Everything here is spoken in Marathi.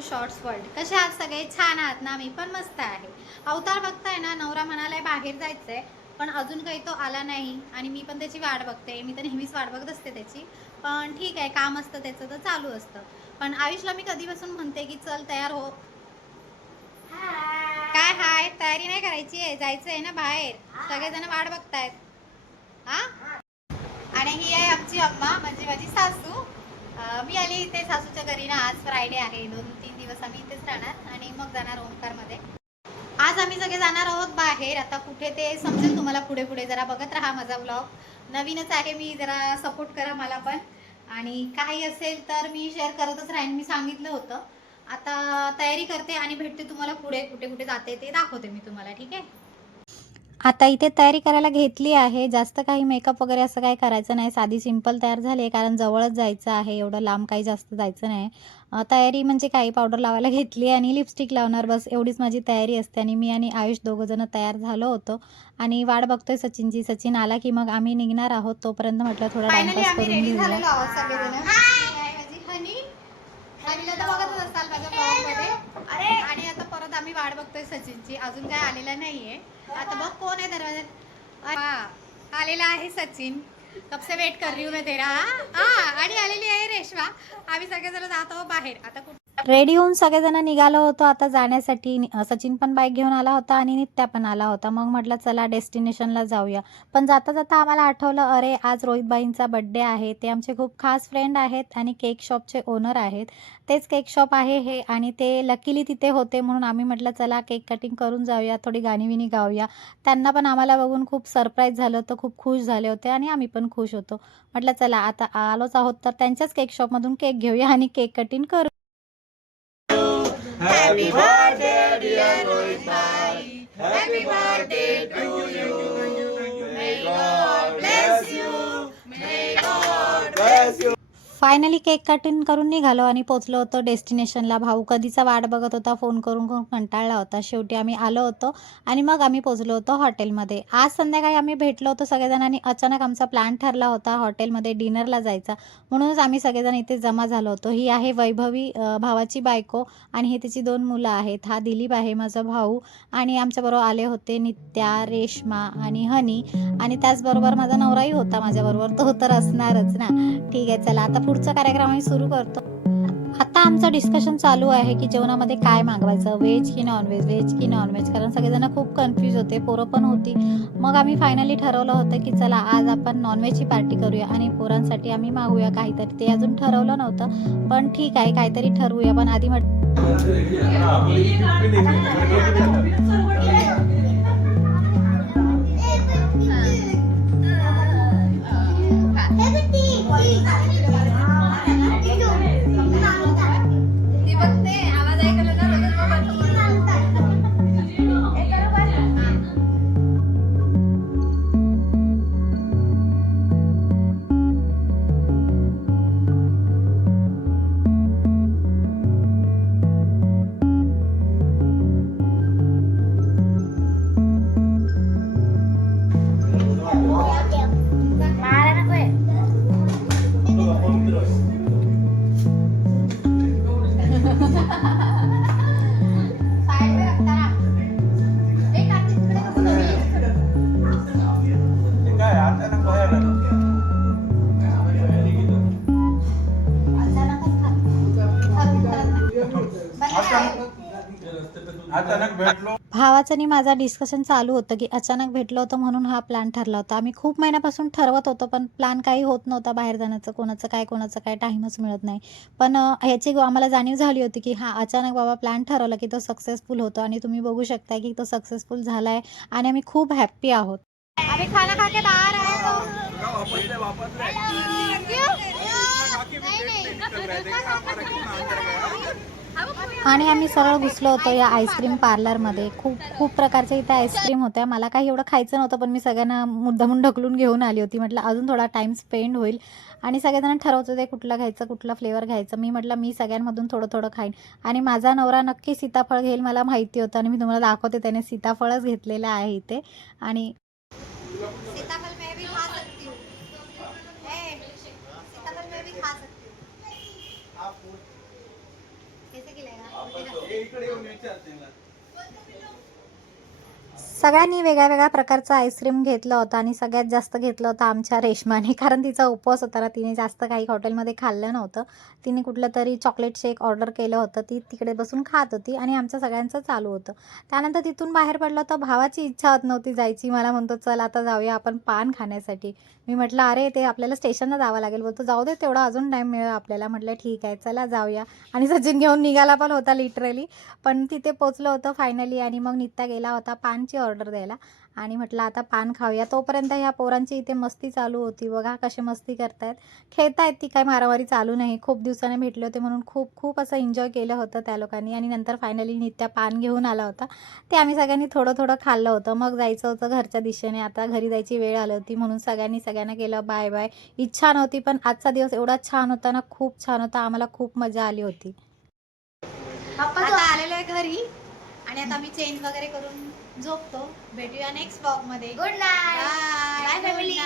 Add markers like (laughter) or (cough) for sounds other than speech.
शॉर्ट्स वर्ल्ड कसे आहात सगळे? छान आहात ना? मी पण मस्त आहे. अवतार बघताय ना? नवरा म्हणालाय बाहेर जायचंय. पण अजून काही तो आला नाही आणि मी पण त्याची वाट बघते. मी तर नेहमीच वाट बघत असते त्याची. पण ठीक आहे काम असतं त्याचं तर चालू असतं. पण आयुषला मी कधीपासून म्हणते की चल तयार हो. काय? हाय? तयारी नाही करायची आहे? जायचं आहे ना बाहेर? सगळेजण वाट बघतायत. हा? आणि ही आहे आमची अम्मा म्हणजे माझी सासू. मी आली इथे सासूच्या घरी ना आज फ्रायडे आहे. दोन तीन दिवस आम्ही इथेच राहणार आणि मग जाणार ओंकारमध्ये. आज आम्ही सगळे जाणार आहोत बाहेर. आता कुठे ते समजेल तुम्हाला पुढे पुढे जरा बघत राहा माझा ब्लॉग नवीनच आहे मी जरा सपोर्ट करा मला पण. आणि काही असेल तर मी शेअर करतच राहीन. मी सांगितलं होतं. आता तयारी करते आणि भेटते तुम्हाला पुढे. कुठे कुठे जाते ते दाखवते मी तुम्हाला. ठीक आहे? आता इथे तयारी करायला घेतली आहे. जास्त काही मेकअप वगैरे असं काही करायचं नाही. साधी सिंपल तयार झाली आहे कारण जवळच जायचं आहे. एवढं लांब काही जास्त जायचं नाही. तयारी म्हणजे काही पावडर लावायला घेतली आणि लिपस्टिक लावणार. बस एवढीच माझी तयारी असते आणि मी आणि आयुष दोघंजणं तयार झालो होतो. आणि वाट बघतोय सचिनची सचिन आला की मग आम्ही निघणार आहोत. तोपर्यंत म्हटलं थोडा टाइमपास करून घेऊया आहोत सगळेजण आहे माझी हनी हनीला तर बघतच असाल माझ्या ब्लॉगमध्ये अरे आणि आता परत आम्ही वाट बघतोय सचिनची. अजून काय आलेला नाहीये. आता बघ कोण आहे दरवाज्यात हा आलेला आहे सचिन. कपसे वेट कर रही हूँ मैं तेरा. हा आणि आलेली आहे रेशमा आम्ही सगळेजण जात आहोत बाहेर. आता कुठे रेडी होऊन सगळेजण निघालो होतो. आता जाण्यासाठी सचिन पण बाईक घेऊन आला होता आणि नित्या पण आला होता. मग म्हटलं चला डेस्टिनेशनला जाऊया. पण जाता जाता आम्हाला आठवलं अरे आज रोहितबाईंचा बड्डे आहे. ते आमचे खूप खास फ्रेंड आहेत आणि केक शॉपचे ओनर आहेत. तेच केक शॉप आहे हे आणि ते लकीली तिथे होते म्हणून आम्ही म्हटलं चला केक कटिंग करून जाऊया थोडी गाणी विणी गाऊया. त्यांना पण आम्हाला बघून खूप सरप्राईज झालं होतं खूप खुश झाले होते आणि आम्ही पण खुश होतो. म्हटलं चला आता आलोच आहोत तर त्यांच्याच केक शॉपमधून केक घेऊया आणि केक कटिंग करू. Happy birthday, dear Rohitai. Happy birthday to you. Finally cake cutting करून निघालो आणि पोचलो होतो डेस्टिनेशनला भाऊ कधीचा वाट बघत होता फोन करून करून कंटाळला होता. शेवटी आम्ही आलो होतो आणि मग आम्ही पोचलो होतो हॉटेलमध्ये आज संध्याकाळी आम्ही भेटलो होतो सगळेजणांनी. अचानक आमचा प्लॅन ठरला होता हॉटेलमध्ये डिनरला जायचा. म्हणूनच आम्ही सगळेजण इथे जमा झालो होतो. ही आहे वैभवी भावाची बायको आणि हे तिची दोन मुलं आहेत. हा दिलीप आहे माझा भाऊ आणि आमच्याबरोबर आले होते नित्या रेश्मा आणि हनी. आणि त्याचबरोबर माझा नवराही होता माझ्याबरोबर. तो तर असणारच ना. ठीक आहे चला आता पुढचा कार्यक्रम आम्ही सुरू करतो. आता आमचं डिस्कशन चालू आहे की जेवणामध्ये काय मागवायचं? व्हेज की नॉनव्हेज व्हेज की नॉनव्हेज कारण सगळेजण खूप कन्फ्यूज होते पोरं पण होती. मग आम्ही फायनली ठरवलं होतं की चला आज आपण नॉनव्हेजची पार्टी करूया आणि पोरांसाठी आम्ही मागूया काहीतरी. ते अजून ठरवलं नव्हतं पण ठीक आहे काहीतरी ठरवूया. पण आधी म्हट काय अचानक भेटलो. भावाचं आणि माझा डिस्कशन चालू होतं की अचानक भेटलो होतं म्हणून हा प्लॅन ठरला होता. आम्ही खूप महिन्यापासून ठरवत होतो पण प्लॅन काही होत नव्हता बाहेर जाण्याचं. कोणाचं काय कोणाचं काय टाईमच मिळत नाही. पण ह्याची आम्हाला जाणीव झाली होती की हा अचानक बाबा प्लॅन ठरवला की तो सक्सेसफुल होतो आणि तुम्ही बघू शकता की तो सक्सेसफुल झाला आहे आणि आम्ही खूप हॅप्पी आहोत. आम्ही खाना खा के बाहर आए तो आणि आम्ही सरळ घुसलो होतो या आईस्क्रीम पार्लरमध्ये. खूप खूप प्रकारच्या इथे आईस्क्रीम होत्या. मला काही एवढं खायचं नव्हतं पण मी सगळ्यांना मुद्दामून ढकलून घेऊन आली होती. म्हटलं अजून थोडा टाईम स्पेंड होईल. आणि सगळेजण ठरवत होते कुठलं घ्यायचं कुठला फ्लेवर घ्यायचं. मी म्हटलं मी सगळ्यांमधून थोडं थोडं खाईन. आणि माझा नवरा नक्की सीताफळ घेईल मला माहिती होतं. आणि मी तुम्हाला दाखवते त्याने सीताफळच घेतलेलं आहे इथे. आणि सीताफळ केलाय ना. सगळ्यांनी वेगळ्या वेगळ्या प्रकारचं आईस्क्रीम घेतलं होतं आणि सगळ्यात जास्त घेतलं होतं आमच्या रेशमाने. (laughs) कारण तिचा उपवास होता ना तिने जास्त काही हॉटेलमध्ये खाल्लं नव्हतं. तिने कुठलं तरी चॉकलेट शेक ऑर्डर केलं होतं. ती तिकडे बसून खात होती आणि आमचं सगळ्यांचं चालू होतं. त्यानंतर तिथून बाहेर पडलं तर भावाची इच्छा होत नव्हती जायची. मला म्हणतो चल आता जाऊया आपण पान खाण्यासाठी. मी म्हटलं अरे ते आपल्याला स्टेशनला जावं लागेल. बोलतो जाऊ दे तेवढा अजून टाईम मिळेल आपल्याला. म्हटलं ठीक आहे चला जाऊया. आणि सचिन घेऊन निघाला पण होता लिटरली पण तिथे पोचलं होतं फायनली आणि मग नित्या गेला होता पान पानांची ऑर्डर द्यायला. आणि म्हटलं आता पान खाऊया. तोपर्यंत ह्या पोरांची इथे मस्ती चालू होती. बघा कशी मस्ती करतायत. खेळतायत ती काय मारामारी चालू नाही. खूप दिवसाने भेटले होते म्हणून खूप खूप असं एन्जॉय केलं होतं त्या लोकांनी. आणि नंतर फायनली नित्या पान घेऊन आला होता. ते आम्ही सगळ्यांनी थोडं थोडं खाल्लं होतं. मग जायचं होतं घरच्या दिशेने. आता घरी जायची वेळ आली होती म्हणून सगळ्यांनी सगळ्यांना केलं बाय बाय इच्छा नव्हती पण आजचा दिवस एवढा छान होता ना खूप छान होता. आम्हाला खूप मजा आली होती. आलेलं आहे घरी? आणि आता मी चेंज वगैरे करून झोपतो. भेटूया नेक्स्ट ब्लॉगमध्ये. Good night bye family